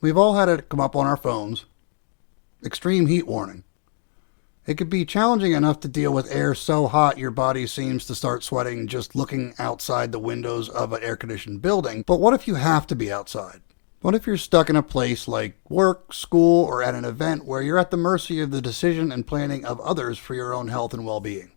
We've all had it come up on our phones. Extreme heat warning. It could be challenging enough to deal with air so hot your body seems to start sweating just looking outside the windows of an air-conditioned building. But what if you have to be outside? What if you're stuck in a place like work, school, or at an event where you're at the mercy of the decision and planning of others for your own health and well-being?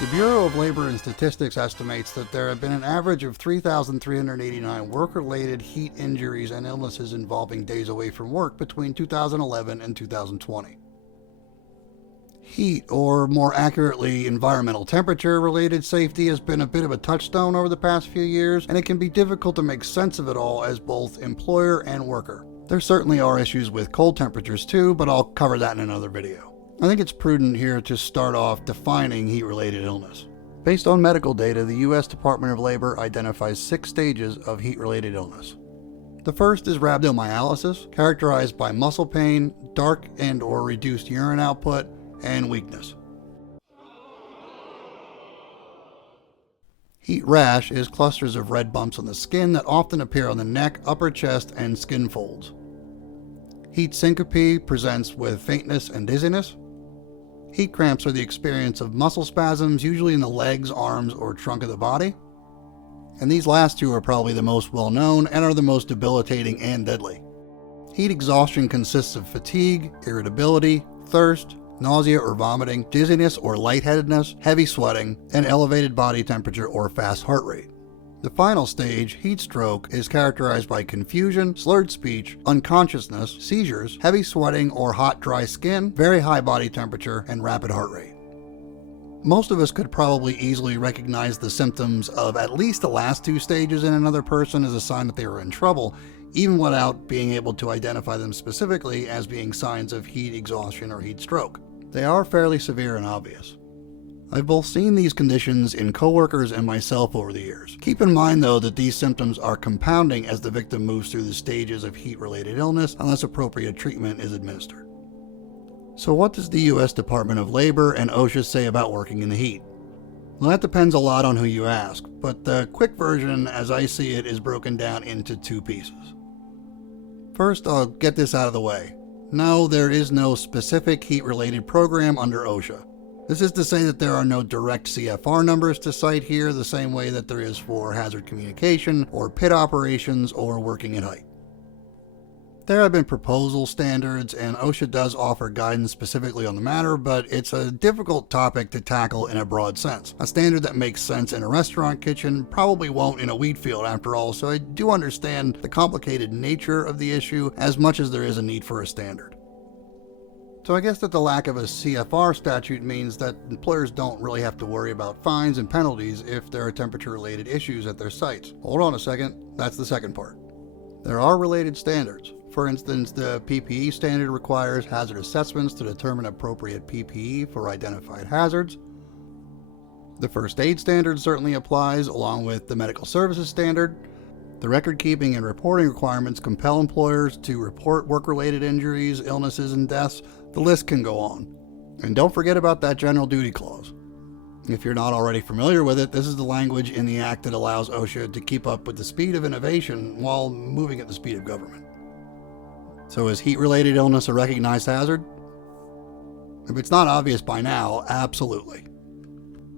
The Bureau of Labor and Statistics estimates that there have been an average of 3,389 work-related heat injuries and illnesses involving days away from work between 2011 and 2020. Heat, or more accurately, environmental temperature-related safety has been a bit of a touchstone over the past few years, and it can be difficult to make sense of it all as both employer and worker. There certainly are issues with cold temperatures too, but I'll cover that in another video. I think it's prudent here to start off defining heat-related illness. Based on medical data, the U.S. Department of Labor identifies 6 stages of heat-related illness. The first is rhabdomyolysis, characterized by muscle pain, dark and/or reduced urine output, and weakness. Heat rash is clusters of red bumps on the skin that often appear on the neck, upper chest, and skin folds. Heat syncope presents with faintness and dizziness. Heat cramps are the experience of muscle spasms, usually in the legs, arms, or trunk of the body. And these last two are probably the most well known and are the most debilitating and deadly. Heat exhaustion consists of fatigue, irritability, thirst, nausea or vomiting, dizziness or lightheadedness, heavy sweating, and elevated body temperature or fast heart rate. The final stage, heat stroke, is characterized by confusion, slurred speech, unconsciousness, seizures, heavy sweating or hot, dry skin, very high body temperature, and rapid heart rate. Most of us could probably easily recognize the symptoms of at least the last 2 stages in another person as a sign that they were in trouble, even without being able to identify them specifically as being signs of heat exhaustion or heat stroke. They are fairly severe and obvious. I've both seen these conditions in coworkers and myself over the years. Keep in mind though that these symptoms are compounding as the victim moves through the stages of heat-related illness unless appropriate treatment is administered. So what does the U.S. Department of Labor and OSHA say about working in the heat? Well, that depends a lot on who you ask, but the quick version as I see it is broken down into 2 pieces. First, I'll get this out of the way. No, there is no specific heat-related program under OSHA. This is to say that there are no direct CFR numbers to cite here the same way that there is for hazard communication or pit operations or working at height. There have been proposal standards and OSHA does offer guidance specifically on the matter, but it's a difficult topic to tackle in a broad sense. A standard that makes sense in a restaurant kitchen probably won't in a wheat field after all, so I do understand the complicated nature of the issue as much as there is a need for a standard. So I guess that the lack of a CFR statute means that employers don't really have to worry about fines and penalties if there are temperature-related issues at their sites. Hold on a second, that's the second part. There are related standards. For instance, the PPE standard requires hazard assessments to determine appropriate PPE for identified hazards. The first aid standard certainly applies, along with the medical services standard. The record-keeping and reporting requirements compel employers to report work-related injuries, illnesses, and deaths. The list can go on. And don't forget about that general duty clause. If you're not already familiar with it, this is the language in the Act that allows OSHA to keep up with the speed of innovation while moving at the speed of government. So is heat-related illness a recognized hazard? If it's not obvious by now, absolutely.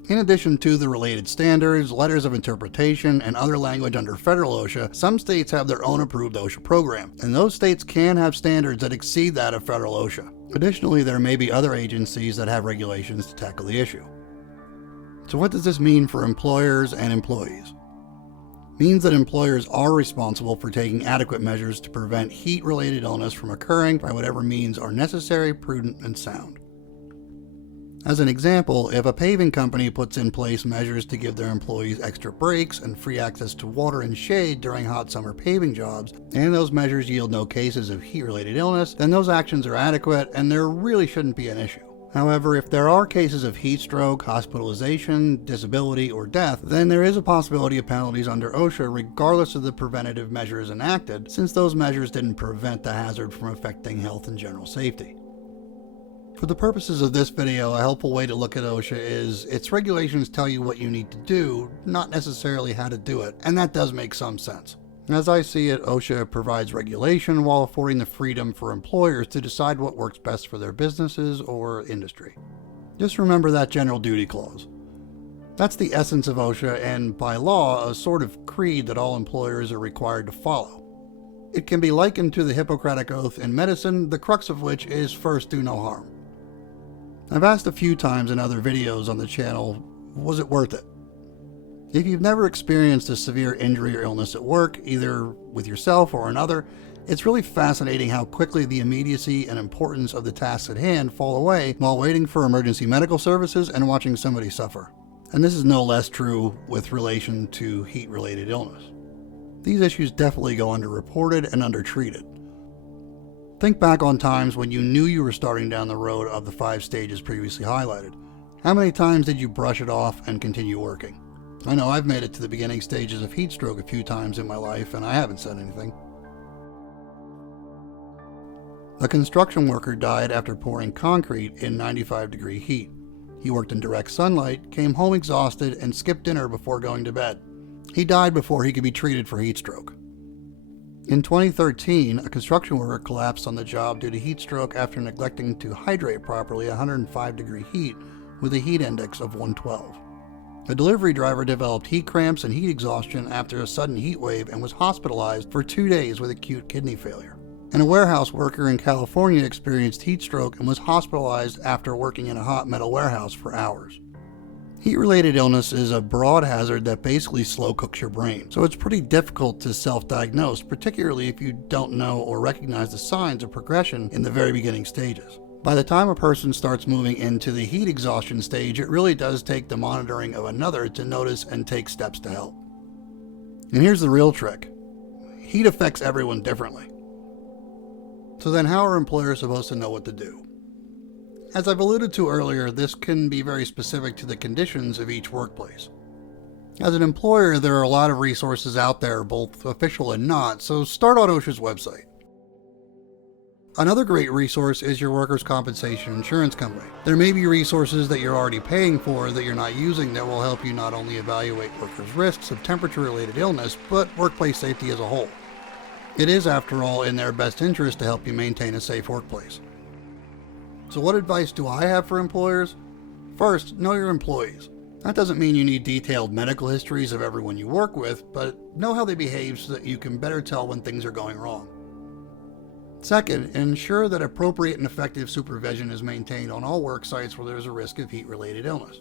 In addition to the related standards, letters of interpretation, and other language under federal OSHA, some states have their own approved OSHA program, and those states can have standards that exceed that of federal OSHA. Additionally, there may be other agencies that have regulations to tackle the issue. So what does this mean for employers and employees? It means that employers are responsible for taking adequate measures to prevent heat-related illness from occurring by whatever means are necessary, prudent, and sound. As an example, if a paving company puts in place measures to give their employees extra breaks and free access to water and shade during hot summer paving jobs, and those measures yield no cases of heat-related illness, then those actions are adequate and there really shouldn't be an issue. However, if there are cases of heat stroke, hospitalization, disability, or death, then there is a possibility of penalties under OSHA regardless of the preventative measures enacted, since those measures didn't prevent the hazard from affecting health and general safety. For the purposes of this video, a helpful way to look at OSHA is its regulations tell you what you need to do, not necessarily how to do it, and that does make some sense. As I see it, OSHA provides regulation while affording the freedom for employers to decide what works best for their businesses or industry. Just remember that general duty clause. That's the essence of OSHA and, by law, a sort of creed that all employers are required to follow. It can be likened to the Hippocratic Oath in medicine, the crux of which is first do no harm. I've asked a few times in other videos on the channel, was it worth it? If you've never experienced a severe injury or illness at work, either with yourself or another, it's really fascinating how quickly the immediacy and importance of the tasks at hand fall away while waiting for emergency medical services and watching somebody suffer. And this is no less true with relation to heat-related illness. These issues definitely go underreported and undertreated. Think back on times when you knew you were starting down the road of the 5 stages previously highlighted. How many times did you brush it off and continue working? I know I've made it to the beginning stages of heat stroke a few times in my life and I haven't said anything. A construction worker died after pouring concrete in 95-degree heat. He worked in direct sunlight, came home exhausted, and skipped dinner before going to bed. He died before he could be treated for heat stroke. In 2013, a construction worker collapsed on the job due to heat stroke after neglecting to hydrate properly at 105-degree heat with a heat index of 112. A delivery driver developed heat cramps and heat exhaustion after a sudden heat wave and was hospitalized for 2 days with acute kidney failure. And a warehouse worker in California experienced heat stroke and was hospitalized after working in a hot metal warehouse for hours. Heat-related illness is a broad hazard that basically slow cooks your brain, so it's pretty difficult to self-diagnose, particularly if you don't know or recognize the signs of progression in the very beginning stages. By the time a person starts moving into the heat exhaustion stage, it really does take the monitoring of another to notice and take steps to help. And here's the real trick. Heat affects everyone differently. So then how are employers supposed to know what to do? As I've alluded to earlier, this can be very specific to the conditions of each workplace. As an employer, there are a lot of resources out there, both official and not, so start on OSHA's website. Another great resource is your workers' compensation insurance company. There may be resources that you're already paying for that you're not using that will help you not only evaluate workers' risks of temperature-related illness, but workplace safety as a whole. It is, after all, in their best interest to help you maintain a safe workplace. So what advice do I have for employers? First, know your employees. That doesn't mean you need detailed medical histories of everyone you work with, but know how they behave so that you can better tell when things are going wrong. Second, ensure that appropriate and effective supervision is maintained on all work sites where there's a risk of heat-related illness.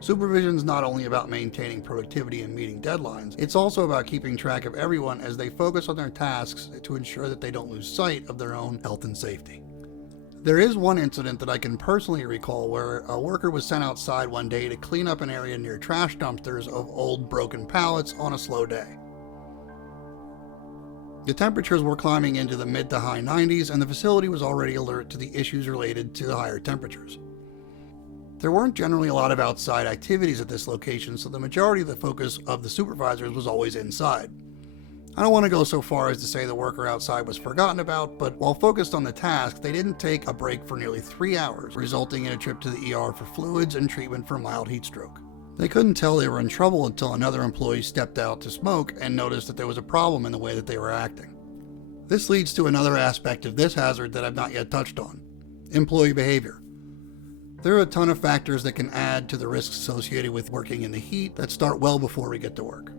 Supervision is not only about maintaining productivity and meeting deadlines, it's also about keeping track of everyone as they focus on their tasks to ensure that they don't lose sight of their own health and safety. There is one incident that I can personally recall where a worker was sent outside one day to clean up an area near trash dumpsters of old broken pallets on a slow day. The temperatures were climbing into the mid to high 90s and the facility was already alert to the issues related to the higher temperatures. There weren't generally a lot of outside activities at this location, so the majority of the focus of the supervisors was always inside. I don't want to go so far as to say the worker outside was forgotten about, but while focused on the task, they didn't take a break for nearly 3 hours, resulting in a trip to the ER for fluids and treatment for mild heat stroke. They couldn't tell they were in trouble until another employee stepped out to smoke and noticed that there was a problem in the way that they were acting. This leads to another aspect of this hazard that I've not yet touched on: employee behavior. There are a ton of factors that can add to the risks associated with working in the heat that start well before we get to work.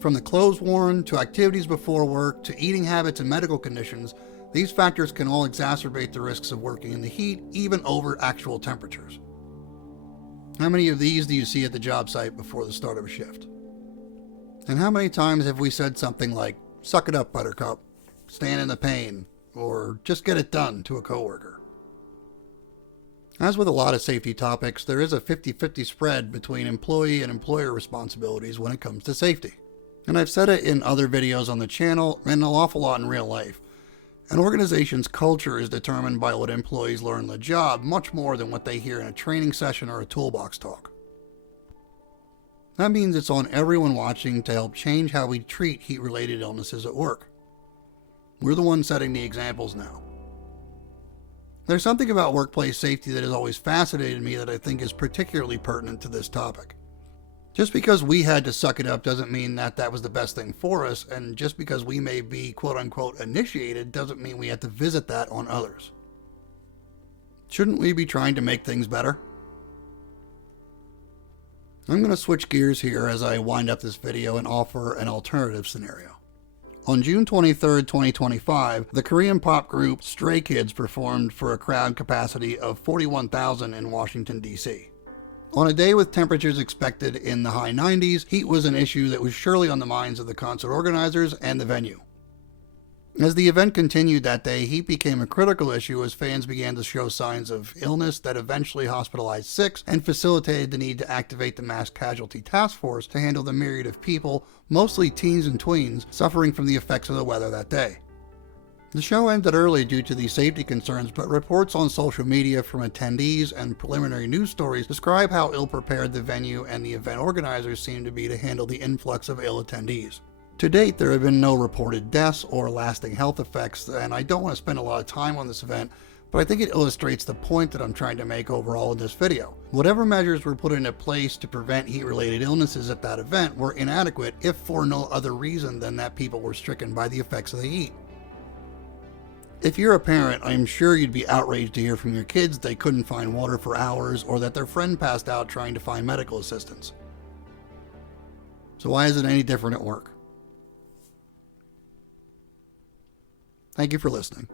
From the clothes worn, to activities before work, to eating habits and medical conditions, these factors can all exacerbate the risks of working in the heat, even over actual temperatures. How many of these do you see at the job site before the start of a shift? And how many times have we said something like, "Suck it up, buttercup," "stand in the pain," or "just get it done" to a coworker? As with a lot of safety topics, there is a 50-50 spread between employee and employer responsibilities when it comes to safety. And I've said it in other videos on the channel and an awful lot in real life. An organization's culture is determined by what employees learn on the job, much more than what they hear in a training session or a toolbox talk. That means it's on everyone watching to help change how we treat heat-related illnesses at work. We're the ones setting the examples now. There's something about workplace safety that has always fascinated me that I think is particularly pertinent to this topic. Just because we had to suck it up doesn't mean that was the best thing for us, and just because we may be quote-unquote initiated doesn't mean we have to visit that on others. Shouldn't we be trying to make things better? I'm going to switch gears here as I wind up this video and offer an alternative scenario. On June 23, 2025, the Korean pop group Stray Kids performed for a crowd capacity of 41,000 in Washington, D.C. On a day with temperatures expected in the high 90s, heat was an issue that was surely on the minds of the concert organizers and the venue. As the event continued that day, heat became a critical issue as fans began to show signs of illness that eventually hospitalized 6 and facilitated the need to activate the mass casualty task force to handle the myriad of people, mostly teens and tweens, suffering from the effects of the weather that day. The show ended early due to these safety concerns, but reports on social media from attendees and preliminary news stories describe how ill-prepared the venue and the event organizers seemed to be to handle the influx of ill attendees. To date, there have been no reported deaths or lasting health effects, and I don't want to spend a lot of time on this event, but I think it illustrates the point that I'm trying to make overall in this video. Whatever measures were put into place to prevent heat-related illnesses at that event were inadequate, if for no other reason than that people were stricken by the effects of the heat. If you're a parent, I'm sure you'd be outraged to hear from your kids they couldn't find water for hours or that their friend passed out trying to find medical assistance. So why is it any different at work? Thank you for listening.